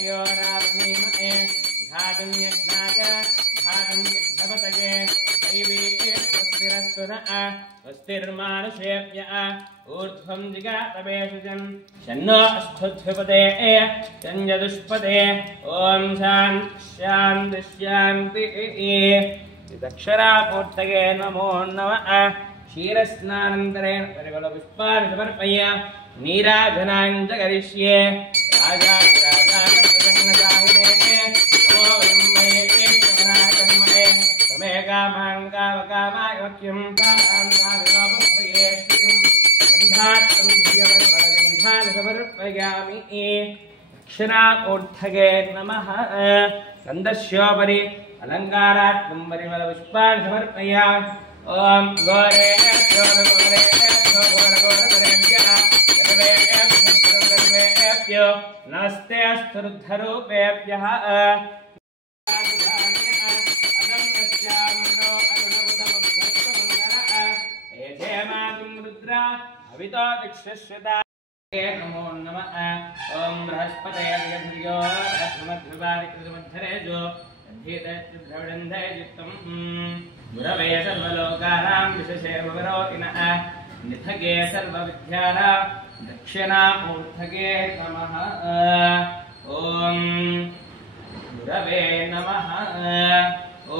तयोरावनीमहे घातं यज्ञाय घातं यज्ञपतये दैवे स्वस्तिरस्तु नः स्वस्तिर्मानुषेभ्यः ऊर्ध्वं जिगातवेषजं शन्नो अस्थुध्युपदे चञ्जदुष्पदे ॐ शान्ति शान्ति दक्षरापूर्तये नमो नमः क्षीरस्नानन्तरेण परिमलपुष्पाणि समर्पय नीराजनाञ्च करिष्ये राजाधिराजानप्रसन्नदायिने नमो वयं महेश्वराय कर्मणे तमे कामां कामकामाय वक्यं तान्ताविनोपस्मये श्रियं गन्धात्तं धियवरगन्धानि समर्पयामि दक्षिणापूर्तये नमः गन्धस्योपरि अलङ्कारात्मं परिमलपुष्पाणि समर्पयामि ॐ घोरेभ्यो घोरेभ्यो नमस्ते अस्तुरुद्धरूपेभ्यः रुद्रा अवितो दिक्षश्वता नमो नमः ॐ बृहस्पते धियो रथमध्रुवादिकृतमध्यरेजो द्रविडन्धययुक्तं गुरवे सर्वलोकानां विशेषे विवरोकिनः निथगे सर्वविद्यानां दक्षिणामूर्तये नमः ॐ गुरवे नमः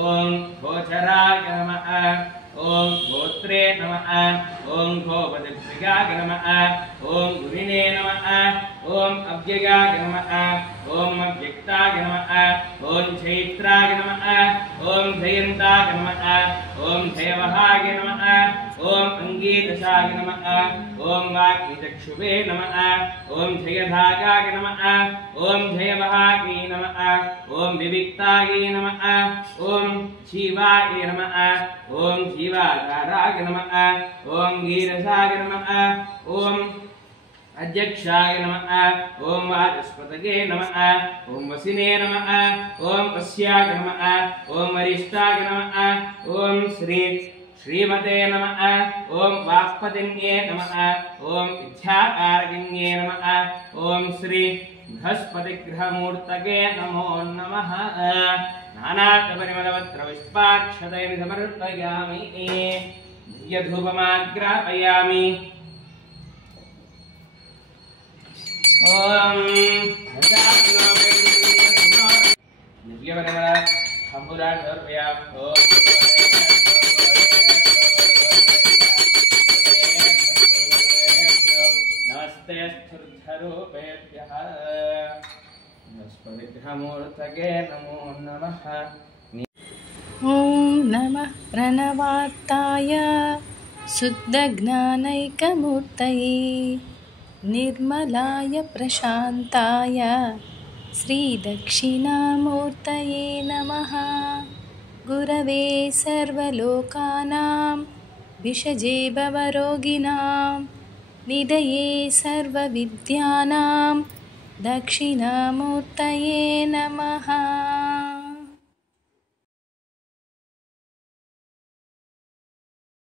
ॐ गोचराय नमः ॐ गोत्रे नमः ॐ गोपतिप्रियाय नमः ॐ गुरिणे नमः ॐ अव्ययाय नमः ॐ अव्यक्ताय नमः ॐ चैत्राय नमः ॐ जयन्ताय नमः ॐ जयवहाय नमः ॐ अङ्गीरसाय नमः ॐ वाक्यचक्षुवे नमः ॐ जयधागाय नमः ॐ जयवहाय नमः ॐ विविक्ताय नमः ॐ जीवाय नमः ॐ जीवाधाराय नमः ॐ गीरसाय नमः ॐ अध्यक्षाय नमः ॐ वाचस्पतये नमः ॐ वसिने नमः ॐ वस्याय नमः ॐ वरिष्ठाय नमः ॐ श्रीमते नमः ॐ वाक्पतिन्ये नमः ॐ विद्याकारगिन्ये नमः ॐ श्री बृहस्पतिग्रहमूर्तये नमो नमः नानाकपरिमलपत्रपुष्पाक्षतैः समर्पयामि दिव्यधूपमाग्रापयामि ॐ दिव्यपरिमल सम्पूर्णान् समर्पयामि नमस्ते स्थूर्धरूपेभ्यः बृहस्पतिग्रहमूर्तये नमो नमः ॐ नमः प्रणवार्ताय शुद्धज्ञानैकमूर्तये निर्मलाय प्रशान्ताय श्रीदक्षिणामूर्तये नमः गुरवे सर्वलोकानां विषजे भवरोगिणां निधये सर्वविद्यानां दक्षिणामूर्तये नमः।